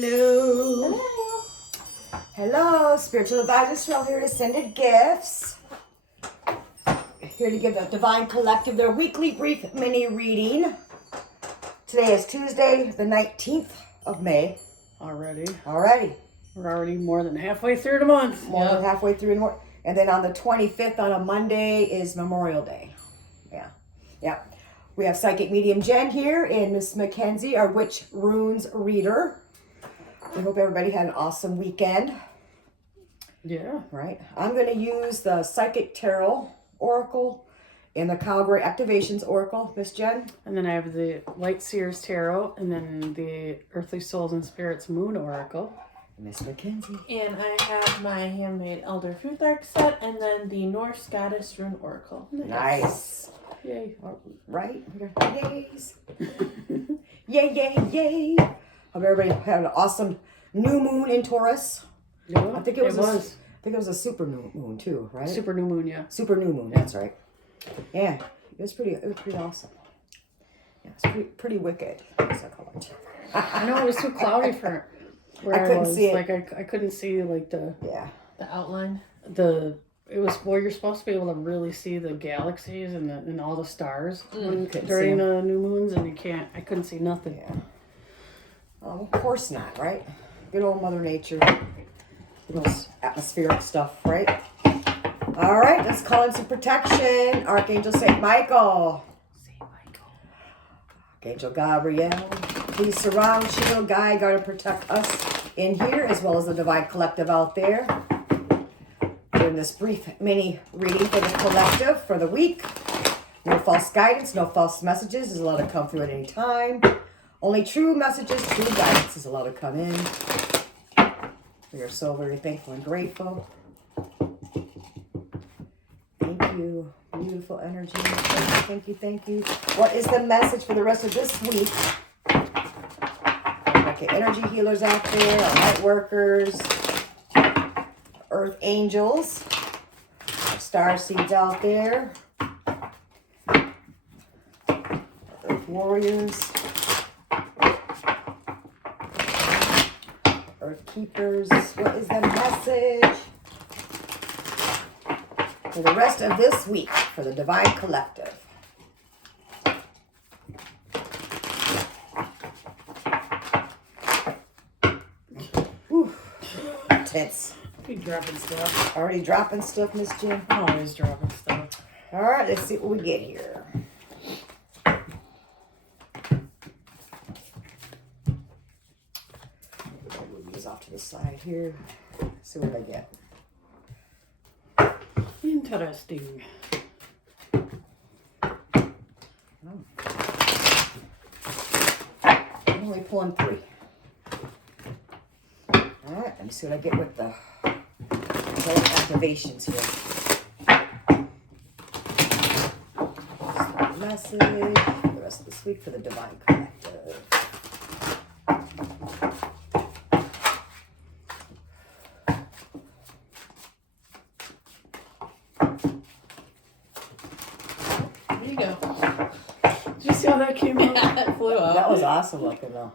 Hello. Hello. Hello, Spiritual Advisor Cheryl here to send it gifts. Here to give the Divine Collective their weekly brief mini reading. Today is Tuesday, the 19th of May. Already. We're already more than halfway through the month. more than halfway through. And then on the 25th, on a Monday, is Memorial Day. Yeah. We have Psychic Medium Jen here and Miss Mackenzie, our Witch Runes reader. We hope everybody had an awesome weekend. Yeah. Right. I'm going to use the Psychic Tarot Oracle and the Calgary Activations Oracle, Miss Jen. And then I have the Light Seers Tarot, and then the Earthly Souls and Spirits Moon Oracle. Miss Mackenzie. And I have my handmade Elder Futhark set, and then the Norse Goddess Rune Oracle. Nice. Yay. Right? We got yays. Yay. Hope everybody had an awesome new moon in Taurus. Yeah, I think it was a super new moon too, right? Super new moon, yeah. Super new moon, that's right. Yeah. It was pretty awesome. Yeah, it's pretty wicked, as I call it. I know it was too cloudy for where I couldn't was. see it. Like I couldn't see like The outline. it was where you're supposed to be able to really see the galaxies and all the stars Couldn't during see 'em. the new moons, and I couldn't see nothing. Yeah. Of course not, right? Good old Mother Nature. Good old atmospheric stuff, right? All right, let's call in some protection. Archangel St. Michael. Archangel Gabriel. Please surround, shield, guide, guard, and protect us in here, as well as the Divine Collective out there. Doing this brief mini reading for the collective for the week. No false guidance, no false messages is allowed to come through at any time. Only true messages, true guidance is allowed to come in. We are so very thankful and grateful. Thank you. Beautiful energy. Thank you. What is the message for the rest of this week? Okay, energy healers out there, our light workers, earth angels, our star seeds out there, earth warriors, earth keepers. What is the message for the rest of this week for the Divine Collective? Whew. Tense. Be dropping stuff. Already dropping stuff, Miss Jen? Always dropping stuff. All right, let's see what we get here. Move these off to the side here. See what I get. Interesting. I'm only pulling 3. All right, let me see what I get with the activations here. Message for the rest of this week for the Divine Collective. There you go. Did you see how that came out? Yeah, it flew out. That was awesome looking though.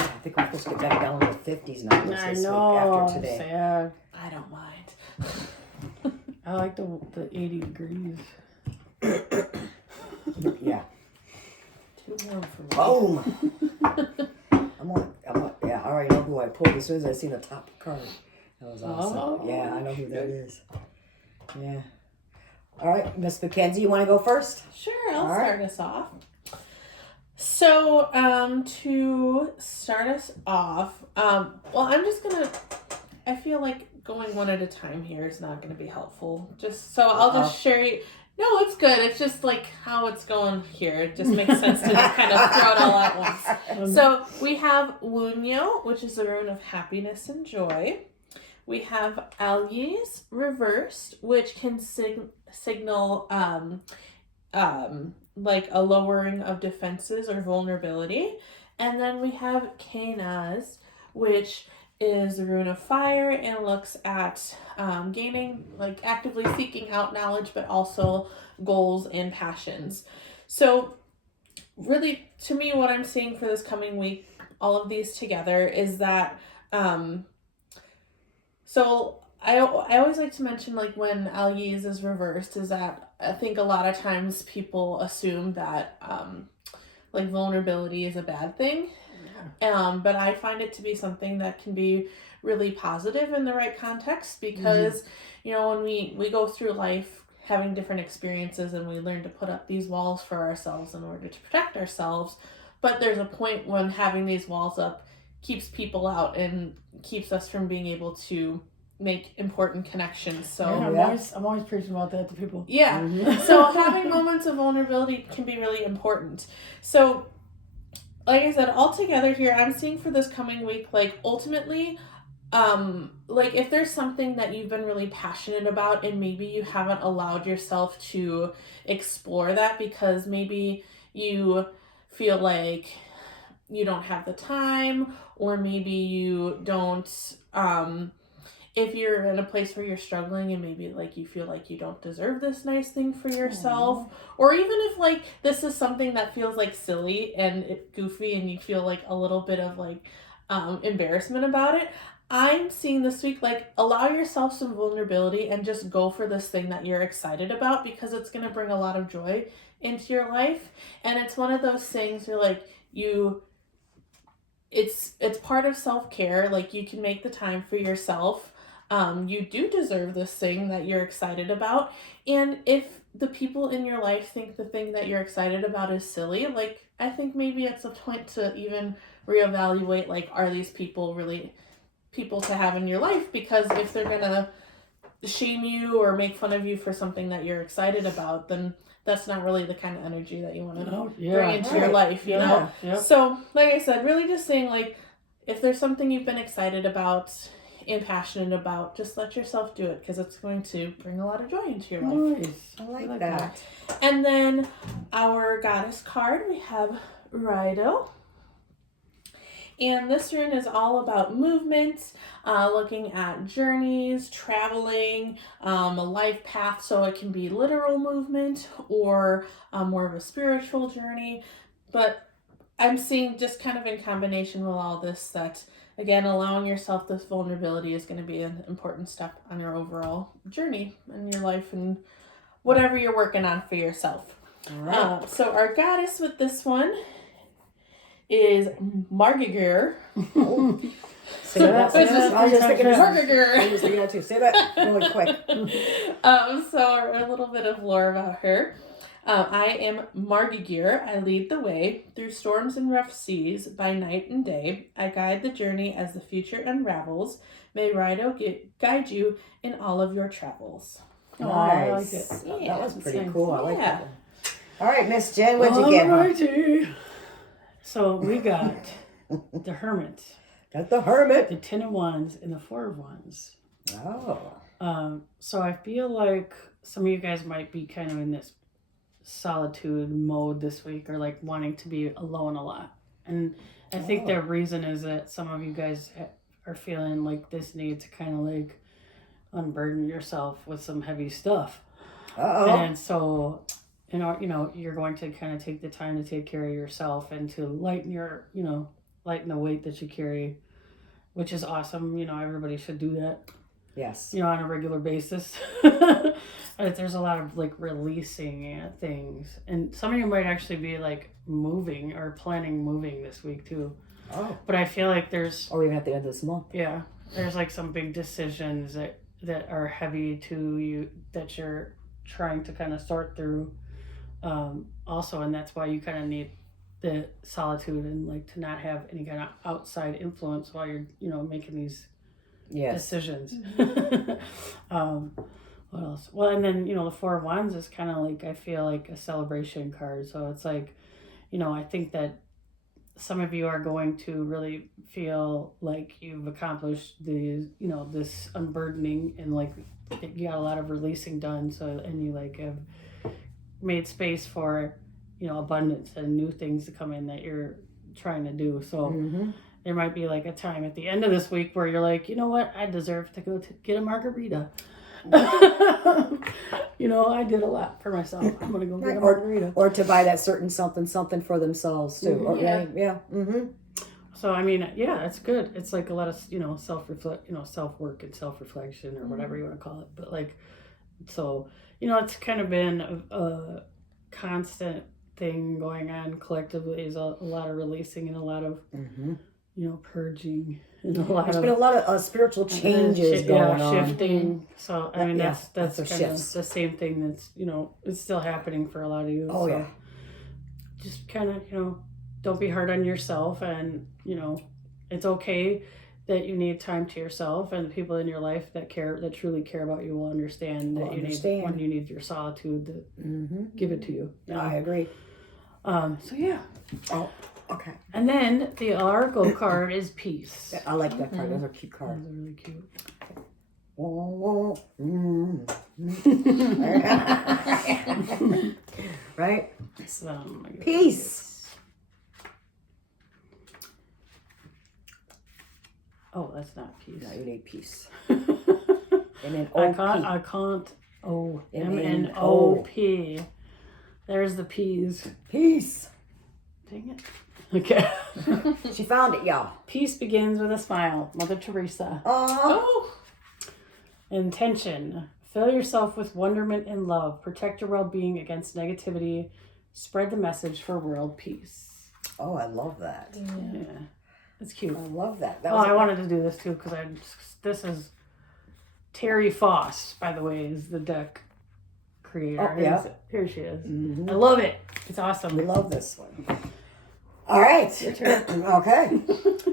I think we're supposed to get back down to the 50s now I this know. week after today. Sad. I don't mind. I like the 80 degrees. Yeah. Too warm for me. Boom. Yeah, I already know who I pulled as soon as I seen the top card. That was awesome. Oh. Yeah, I know who that is. Yeah. All right, Miss Mackenzie, you want to go first? Sure, I'll All right. start us off. So, to start us off, well, I feel like going one at a time here is not going to be helpful. I'll just share you. No, it's good. It's just like how it's going here. It just makes sense to just kind of throw it all at once. So we have Wunyo, which is the rune of happiness and joy. We have Allies reversed, which can signal like a lowering of defenses or vulnerability. And then we have Kanaz, which is the Rune of Fire and looks at gaining, like actively seeking out knowledge, but also goals and passions. So really, to me, what I'm seeing for this coming week, all of these together, is that so I always like to mention, like, when Al-Yiz is reversed, is that I think a lot of times people assume that like vulnerability is a bad thing. But I find it to be something that can be really positive in the right context, because you know, when we go through life having different experiences and we learn to put up these walls for ourselves in order to protect ourselves, but there's a point when having these walls up keeps people out and keeps us from being able to make important connections. So I'm always preaching about that to people. So having moments of vulnerability can be really important. So like I said, all together here, I'm seeing for this coming week, like, ultimately, like, if there's something that you've been really passionate about and maybe you haven't allowed yourself to explore that because maybe you feel like you don't have the time, or maybe you don't, if you're in a place where you're struggling and maybe, like, you feel like you don't deserve this nice thing for yourself, or even if, like, this is something that feels, like, silly and goofy and you feel, like, a little bit of, like, embarrassment about it, I'm seeing this week, like, allow yourself some vulnerability and just go for this thing that you're excited about, because it's going to bring a lot of joy into your life. And it's one of those things where, like, it's part of self-care. Like, you can make the time for yourself. You do deserve this thing that you're excited about. And if the people in your life think the thing that you're excited about is silly, like, I think maybe it's a point to even reevaluate, like, are these people really people to have in your life? Because if they're gonna shame you or make fun of you for something that you're excited about, then that's not really the kind of energy that you want to bring into your life, you know? So, like I said, really just saying, like, if there's something you've been excited about and passionate about, just let yourself do it, because it's going to bring a lot of joy into your life. Nice. I like that. And then our goddess card, we have Rido. And this rune is all about movement, looking at journeys, traveling, a life path. So it can be literal movement or more of a spiritual journey. But I'm seeing, just kind of in combination with all this, that, again, allowing yourself this vulnerability is going to be an important step on your overall journey in your life and whatever you're working on for yourself. All right. So our goddess with this one is Margigur. Say that. I was just thinking of Margigur. I was thinking that too. Say that really quick. So a little bit of lore about her. I am Margigur. I lead the way through storms and rough seas by night and day. I guide the journey as the future unravels. May Rido guide you in all of your travels. Nice. I like it. Yeah, that was pretty nice. cool. I like Yeah. that one. All right, Miss Jen, what'd you get? Alrighty. So we got the Hermit, Got the Hermit. the 10 of Wands, and the 4 of Wands. Oh. So I feel like some of you guys might be kind of in this solitude mode this week, or like wanting to be alone a lot. And I think the reason is that some of you guys are feeling like this need to kind of like unburden yourself with some heavy stuff. And so, you know, you're going to kind of take the time to take care of yourself and to lighten lighten the weight that you carry, which is awesome. You know, everybody should do that. Yes. You know, on a regular basis. There's a lot of like releasing things, and some of you might actually be like moving or planning moving this week too. Oh. But I feel like or even at the end of this month. Yeah, there's like some big decisions that are heavy to you that you're trying to kind of sort through. Also, and that's why you kind of need the solitude and like to not have any kind of outside influence while you're, you know, making these decisions. What else? Well, and then, you know, the 4 of Wands is kind of like, I feel like a celebration card. So it's like, you know, I think that some of you are going to really feel like you've accomplished the, you know, this unburdening, and like you got a lot of releasing done. So, and you like have made space for, you know, abundance and new things to come in that you're trying to do. So there might be like a time at the end of this week where you're like, you know what, I deserve to go to get a margarita. You know, I did a lot for myself. I'm gonna go get a margarita, or to buy that certain something for themselves too. Mm-hmm. Okay, yeah. So I mean, yeah, it's good. It's like a lot of, you know, self-work and self-reflection or whatever you want to call it. But like, so, you know, it's kind of been a constant thing going on collectively. Is a lot of releasing and a lot of, you know, purging and a lot. There's been a lot of spiritual changes going on. Shifting. So I mean, that's kind shifts. of the same thing. That's, you know, it's still happening for a lot of you. Oh so yeah. Just kind of, you know, don't be hard on yourself, and you know, it's okay that you need time to yourself, and the people in your life that truly care about you will understand that need when you need your solitude to give it to you. I agree. So yeah. Oh, okay. And then the Oracle card is peace. I like that card. Those are cute cards. Those are really cute. Right? So, Peace. Oh, that's not peace. No, you need peace. I can't. Oh, MNOP. There's the P's. Peace. Dang it. Okay. She found it, y'all. Peace begins with a smile. Mother Teresa. Oh. Intention. Fill yourself with wonderment and love. Protect your well-being against negativity. Spread the message for world peace. Oh, I love that. Yeah. It's cute. I love that. I wanted to do this too because this is Terry Foss, by the way, is the deck creator. Oh, yeah. Here she is. I love it. It's awesome. We love this one. All right. Your turn. Okay.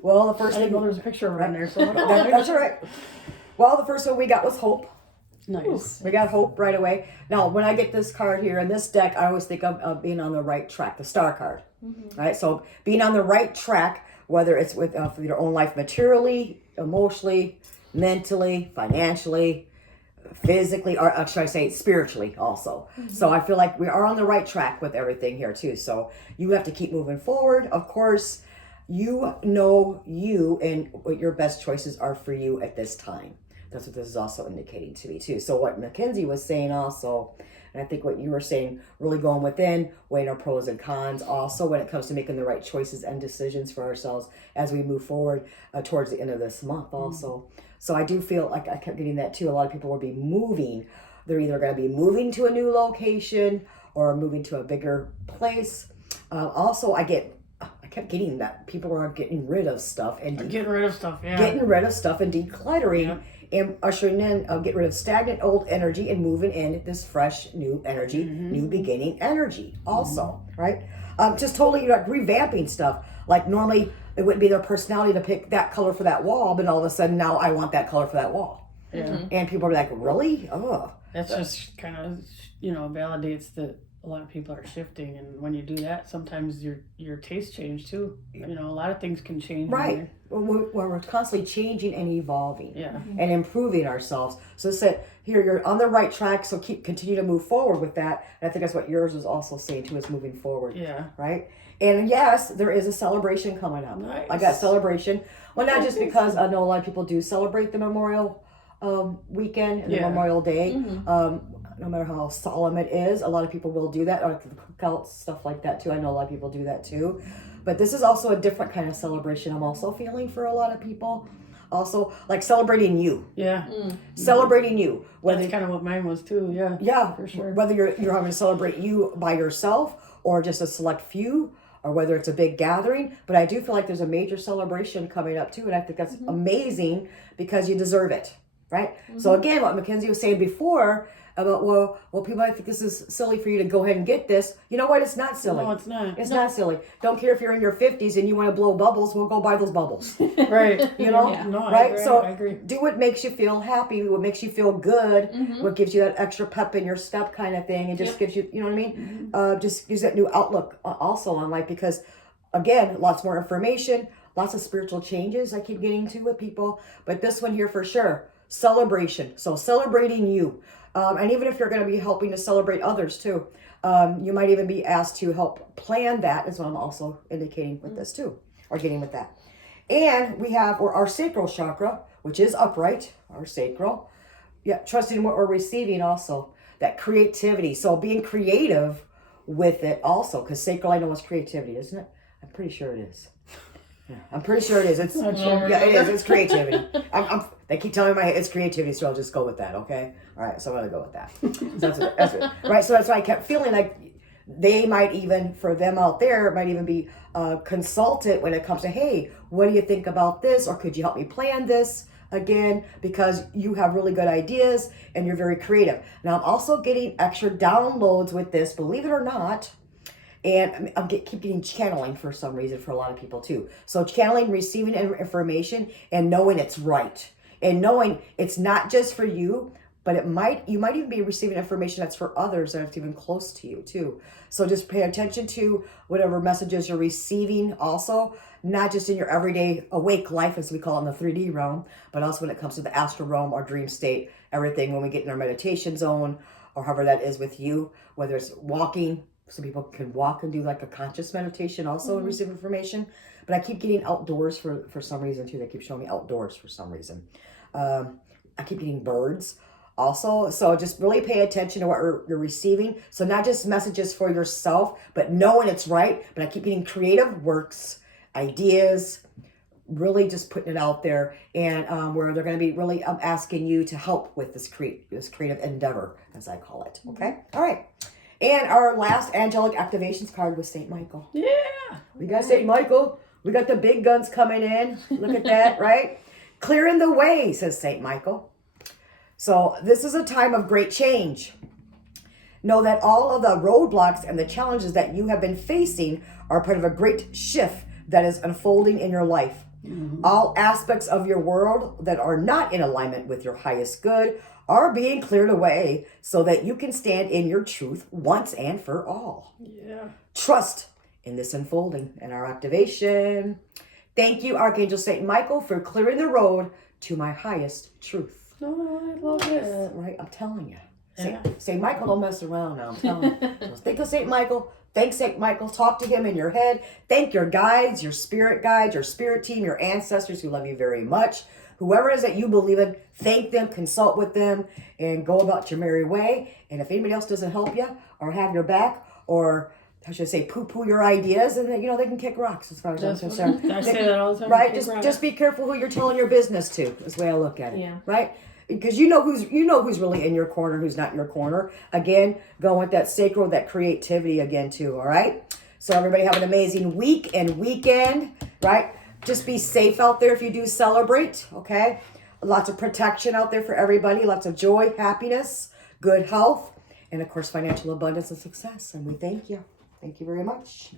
Well, the first I didn't thing. know there was a picture of her in there. So That's all right. Well, the first one we got was hope. Nice. We got hope right away. Now, when I get this card here in this deck, I always think of being on the right track, the star card. Right? So being on the right track, whether it's with for your own life materially, emotionally, mentally, financially, physically, or should I say spiritually also. So I feel like we are on the right track with everything here too. So you have to keep moving forward. Of course, you know you and what your best choices are for you at this time. That's what this is also indicating to me too. So what Mackenzie was saying also, and I think what you were saying, really going within, weighing our pros and cons also when it comes to making the right choices and decisions for ourselves as we move forward towards the end of this month also. So I do feel like I kept getting that too. A lot of people will be moving. They're either going to be moving to a new location or moving to a bigger place. Also, I kept getting that people are getting rid of stuff and Getting rid of stuff, yeah. Getting rid of stuff and decluttering and ushering in, get rid of stagnant old energy and moving in this fresh new energy, new beginning energy also, right? Just totally like revamping stuff. Like normally it wouldn't be their personality to pick that color for that wall, but all of a sudden now I want that color for that wall. Yeah. And people are like, really? Oh. That's just kind of, you know, validates that a lot of people are shifting, and when you do that, sometimes your taste change too. You know, a lot of things can change. Right. We're constantly changing and evolving. Yeah. And improving ourselves. So it's that here you're on the right track, so continue to move forward with that. And I think that's what yours is also saying too, is moving forward. Yeah. Right? And yes, there is a celebration coming up. Nice. I got celebration. Well, not just because I know a lot of people do celebrate the Memorial weekend and the Memorial Day. No matter how solemn it is, a lot of people will do that, or the cookouts, stuff like that too. I know a lot of people do that too. But this is also a different kind of celebration I'm also feeling for a lot of people. Also, like celebrating you. Yeah. Celebrating you. That's kind of what mine was too, yeah. Yeah, for sure. Whether you're having to celebrate you by yourself or just a select few, or whether it's a big gathering. But I do feel like there's a major celebration coming up too, and I think that's amazing because you deserve it, right? So again, what Mackenzie was saying before about, well, people might think this is silly for you to go ahead and get this. You know what? It's not silly. No, it's not. It's not silly. Don't care if you're in your 50s and you want to blow bubbles. We'll go buy those bubbles. Right. You know? Yeah. No, right? I agree. Do what makes you feel happy, what makes you feel good, what gives you that extra pep in your step kind of thing. It just gives you, you know what I mean? Just gives that new outlook also on life because, again, lots more information, lots of spiritual changes I keep getting to with people. But this one here for sure, celebration. So celebrating you. And even if you're going to be helping to celebrate others too, you might even be asked to help plan that, is what I'm also indicating with this too, or getting with that. And we have our sacral chakra, which is upright, our sacral. Yeah, trusting what we're receiving also. That creativity. So being creative with it also. Because sacral, I know, is creativity, isn't it? I'm pretty sure it is. Yeah, I'm pretty sure it is. It's Not sure. Yeah, it is. It's creativity. They keep telling me it's creativity, so I'll just go with that, okay? All right, so I'm going to go with that. That's it. Right, so that's why I kept feeling like they might even, for them out there, might even be a consultant when it comes to, hey, what do you think about this? Or could you help me plan this again? Because you have really good ideas and you're very creative. Now, I'm also getting extra downloads with this, believe it or not. And keep getting channeling for some reason for a lot of people too. So channeling, receiving information, and knowing it's right, and knowing it's not just for you, but you might even be receiving information that's for others that are even close to you too. So just pay attention to whatever messages you're receiving. Also, not just in your everyday awake life, as we call it in the 3D realm, but also when it comes to the astral realm or dream state. Everything when we get in our meditation zone, or however that is with you, whether it's walking. Some people can walk and do like a conscious meditation also and receive information. But I keep getting outdoors for some reason too. They keep showing me outdoors for some reason. I keep getting birds also. So just really pay attention to what you're receiving. So not just messages for yourself, but knowing it's right. But I keep getting creative works, ideas, really just putting it out there. And where they're going to be really asking you to help with this creative endeavor, as I call it. Okay? All right. And our last angelic activations card was St. Michael. Yeah. We got St. Michael. We got the big guns coming in. Look at that, right? Clearing the way, says St. Michael. So this is a time of great change. Know that all of the roadblocks and the challenges that you have been facing are part of a great shift that is unfolding in your life. Mm-hmm. All aspects of your world that are not in alignment with your highest good are being cleared away so that you can stand in your truth once and for all. Yeah. Trust in this unfolding and our activation. Thank you, Archangel St. Michael, for clearing the road to my highest truth. Oh, I love it. Right? I'm telling you. Yeah. St. Michael don't mess around now. I'm telling you. So think of St. Michael. Thank St. Michael. Talk to him in your head. Thank your guides, your spirit team, your ancestors who love you very much. Whoever it is that you believe in, thank them, consult with them, and go about your merry way. And if anybody else doesn't help you or have your back, or I should say poo-poo your ideas, and they can kick rocks as far as I'm concerned. I say that all the time. Right? Just be careful who you're telling your business to, is the way I look at it. Yeah. Right? Because you know who's really in your corner, who's not in your corner. Again, go with that sacral, that creativity again too, all right? So everybody have an amazing week and weekend, right? Just be safe out there if you do celebrate, okay? Lots of protection out there for everybody. Lots of joy, happiness, good health, and of course, financial abundance and success. And we thank you. Thank you very much.